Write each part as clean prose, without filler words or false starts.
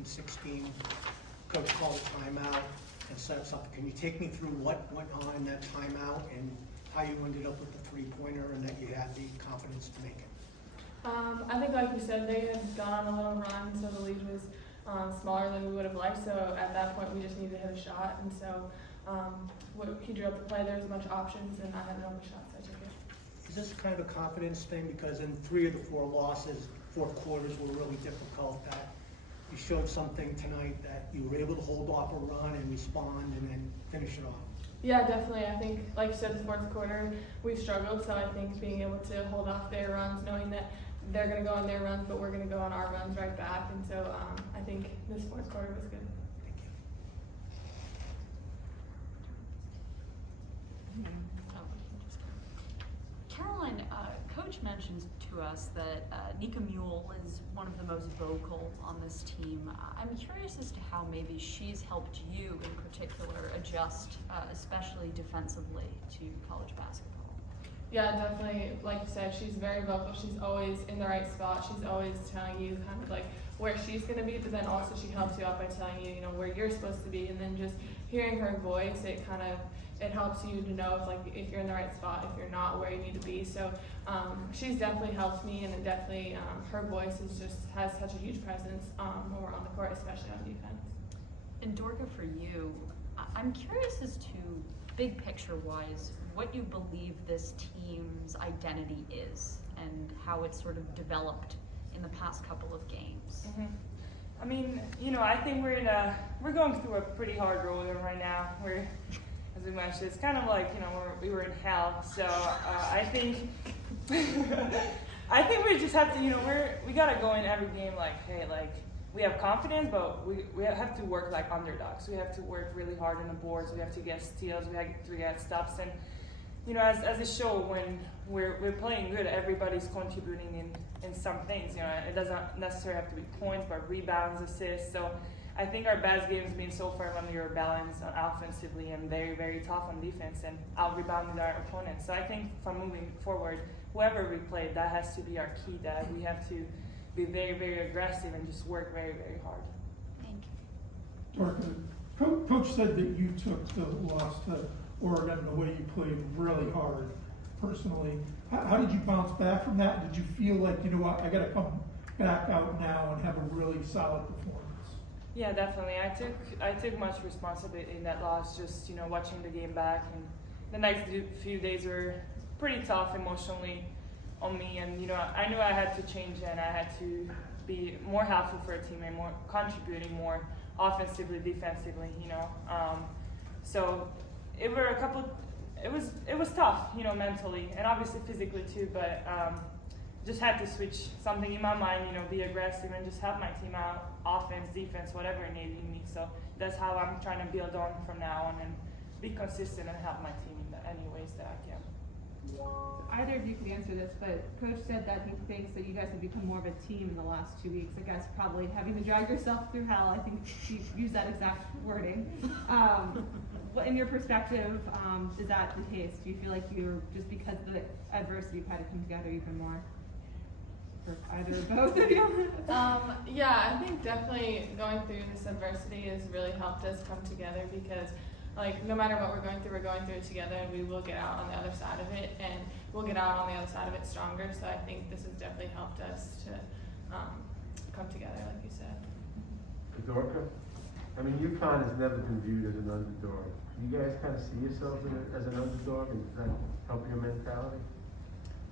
in 16, coach called a timeout and set us up. Can you take me through what went on in that timeout and how you ended up with the three-pointer and that you had the confidence to make it? I think, like you said, they had gone on a little run, so the lead was smaller than we would have liked. So at that point, we just needed to hit a shot. And so he drew up the play. There was a bunch of options, and I had an open shot, so I took it. Is this kind of a confidence thing? Because in 3 of the 4 losses, fourth quarters were really difficult. That you showed something tonight that you were able to hold off a run and respond and then finish it off. Yeah, definitely. I think, like you said, the fourth quarter, we've struggled. So I think being able to hold off their runs, knowing that they're going to go on their runs, but we're going to go on our runs right back. And so I think this fourth quarter was good. Caroline, Coach mentions to us that Nika Mule is one of the most vocal on this team. I'm curious as to how maybe she's helped you in particular adjust, especially defensively, to college basketball. Yeah, definitely. Like you said, she's very vocal. She's always in the right spot. She's always telling you kind of like where she's going to be, but then also she helps you out by telling you, where you're supposed to be. And then just hearing her voice, it helps you to know if you're in the right spot, if you're not where you need to be. So she's definitely helped me, and definitely her voice has such a huge presence when we're on the court, especially on defense. And Dorka, for you, I'm curious as to, big picture wise, what you believe this team's identity is and how it's sort of developed in the past couple of games. Mm-hmm. I mean, I think we're going through a pretty hard road right now. As we mentioned, it's kind of like, we were in hell. So I think we just have to, we got to go in every game we have confidence, but we have to work like underdogs. We have to work really hard on the boards. We have to get steals. We have to get stops. And, as a show, when we're playing good, everybody's contributing in some things. It doesn't necessarily have to be points, but rebounds, assists. So I think our best game has been so far when we were balanced offensively and very, very tough on defense and out-rebounded our opponents. So I think from moving forward, whoever we play, that has to be our key, that we have to be very, very aggressive and just work very, very hard. Thank you. Dorka, Coach said that you took the loss to Oregon the way you played really hard personally. How did you bounce back from that? Did you feel like, I got to come back out now and have a really solid performance? Yeah, definitely. I took much responsibility in that loss, just, watching the game back. And the next few days were pretty tough emotionally on me. And, I knew I had to change and I had to be more helpful for a team and more contributing more offensively, defensively, So it was tough, mentally and obviously physically too, but just had to switch something in my mind, be aggressive and just help my team out, offense, defense, whatever it needed me. So that's how I'm trying to build on from now on and be consistent and help my team in any ways that I can. Either of you could answer this, but Coach said that he thinks that you guys have become more of a team in the last 2 weeks. I guess probably having to drag yourself through hell. I think he used that exact wording. In your perspective, is that the case? Do you feel like you're, just because of the adversity, you've had to come together even more? For either or both of you? Yeah, I think definitely going through this adversity has really helped us come together because no matter what we're going through it together, and we will get out on the other side of it, and we'll get out on the other side of it stronger. So I think this has definitely helped us to come together, like you said. Dorka, I mean, UConn has never been viewed as an underdog. Do you guys kind of see yourselves as an underdog and that help your mentality?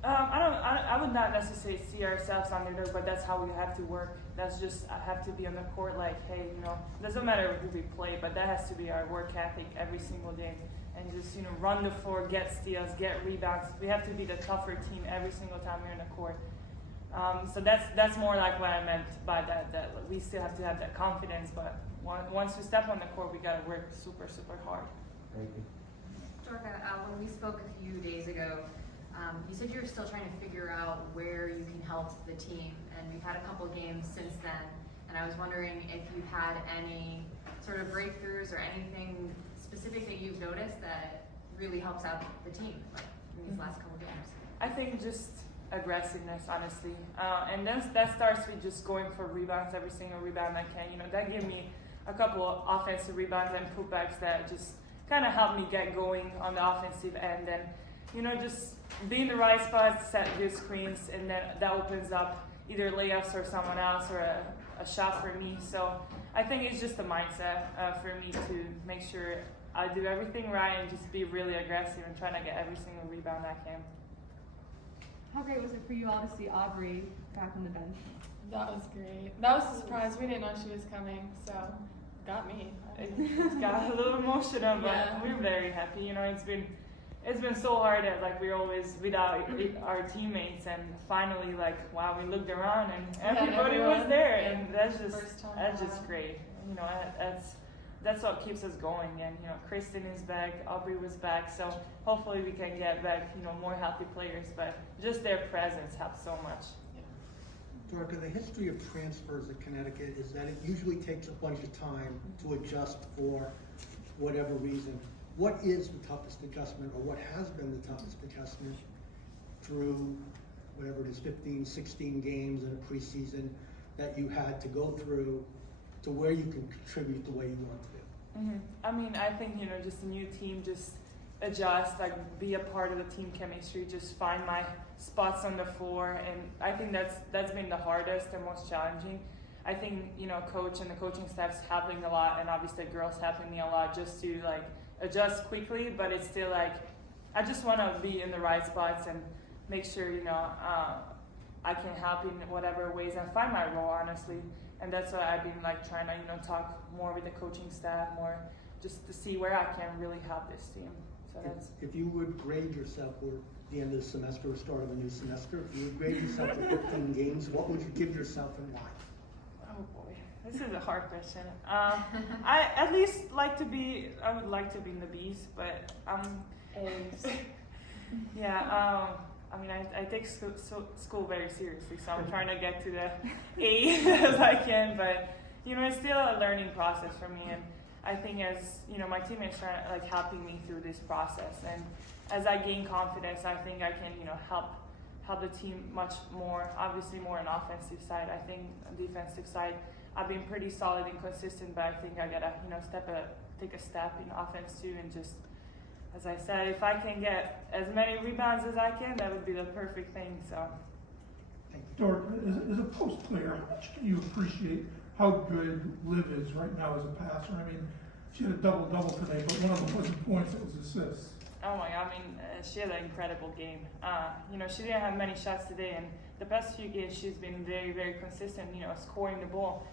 I would not necessarily see ourselves underdog, but that's how we have to work. That's just, I have to be on the court hey, it doesn't matter who we play, but that has to be our work ethic every single day. And just, run the floor, get steals, get rebounds. We have to be the tougher team every single time we're in the court. So that's more like what I meant by that we still have to have that confidence, but once we step on the court, we got to work super, super hard. Thank you. Dorka, when we spoke a few days ago, you said you're still trying to figure out where you can help the team, and we've had a couple games since then, and I was wondering if you've had any sort of breakthroughs or anything specific that you've noticed that really helps out the team in these last couple games. I think just aggressiveness, honestly. And then that starts with just going for rebounds, every single rebound I can. That gave me a couple of offensive rebounds and putbacks that just kind of helped me get going on the offensive end. And, just be in the right spots, set good screens, and then that opens up either layups or someone else or a shot for me. So I think it's just a mindset for me to make sure I do everything right and just be really aggressive and trying to get every single rebound I can. How great was it for you all to see Aubrey back on the bench? That was great. That was a surprise. We didn't know she was coming, so got me. It got a little emotional, but Yeah. we're very happy. It's been so hard that we're always without our teammates, and finally wow, we looked around and everybody was everyone. there, Yeah. and that's First time just around. great. That's what keeps us going. And Kristen is back, Aubrey was back, so hopefully we can get back more healthy players. But just their presence helps so much. Dorka, the history of transfers at Connecticut is that it usually takes a bunch of time to adjust for whatever reason. What is the toughest adjustment, or what has been the toughest adjustment through whatever it is, 15, 16 games in a preseason that you had to go through to where you can contribute the way you want to? Mm-hmm. I think just a new team, just adjust, be a part of the team chemistry, just find my spots on the floor, and I think that's been the hardest and most challenging. I think coach and the coaching staff's helping a lot, and obviously the girls helping me a lot just to adjust quickly, but it's still I just want to be in the right spots and make sure I can help in whatever ways and find my role, honestly. And that's why I've been trying to talk more with the coaching staff, more just to see where I can really help this team. So that's If you would grade yourself, or the end of the semester or start of a new semester, if you would grade yourself for 15 games, what would you give yourself and why? Oh boy, this is a hard question. I at least I would like to be in the B's, but yeah. I take school very seriously, so I'm trying to get to the A as I can, but it's still a learning process for me, and I think as my teammates are helping me through this process, and as I gain confidence, I think I can help the team much more. Obviously, more on offensive side. I think on defensive side, I've been pretty solid and consistent, but I think I gotta take a step in offense too, and just. As I said, if I can get as many rebounds as I can, that would be the perfect thing. So, Dorka, as a post player, how much can you appreciate how good Liv is right now as a passer? She had a double-double today, but one of them wasn't points, it was assists. oh my God, she had an incredible game. She didn't have many shots today, and the past few games she's been very, very consistent, scoring the ball.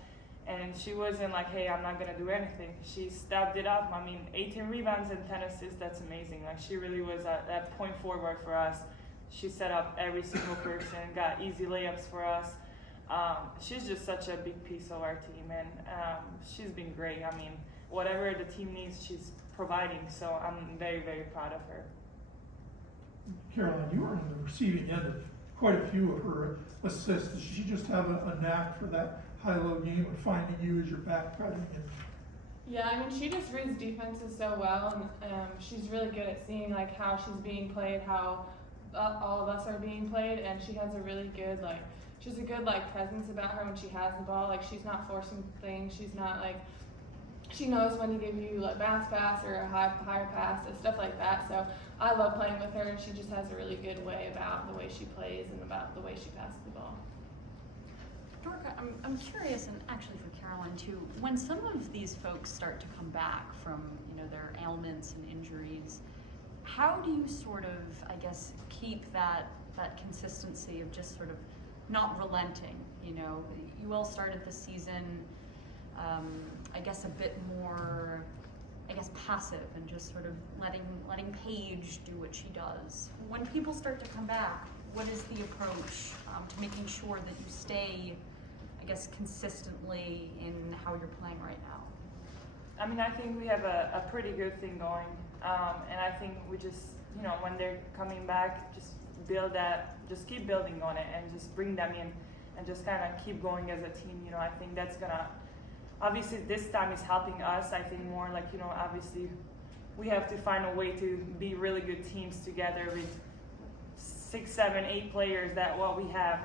And she wasn't hey, I'm not going to do anything. She stepped it up. 18 rebounds and 10 assists, that's amazing. She really was that point forward for us. She set up every single person, got easy layups for us. She's just such a big piece of our team, and she's been great. Whatever the team needs, she's providing. So I'm very, very proud of her. Caroline, you were on the receiving end of quite a few of her assists. Does she just have a knack for that high-low game of finding you as you're back cutting? Yeah, she just reads defenses so well, and she's really good at seeing how she's being played, how all of us are being played, and she has a really good she's a good presence about her when she has the ball. She's not forcing things. She's not she knows when to give you a bounce pass or a higher pass and stuff like that. So I love playing with her, and she just has a really good way about the way she plays and about the way she passes the ball. Dorka, I'm curious, and actually for Caroline too, when some of these folks start to come back from their ailments and injuries, how do you sort of, keep that consistency of just sort of not relenting? You all started the season, a bit more, passive and just sort of letting Paige do what she does. When people start to come back, what is the approach to making sure that you stay, consistently in how you're playing right now? I think we have a pretty good thing going, and I think we just, when they're coming back, just keep building on it and just bring them in and just kind of keep going as a team. I think that's gonna, obviously this time is helping us. I think more obviously we have to find a way to be really good teams together with 6, 7, 8 players that what we have.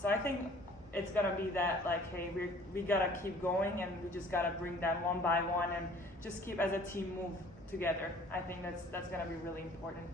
So I think it's gonna be that like, hey, we gotta keep going and we just gotta bring them one by one and just keep as a team move together. I think that's gonna be really important.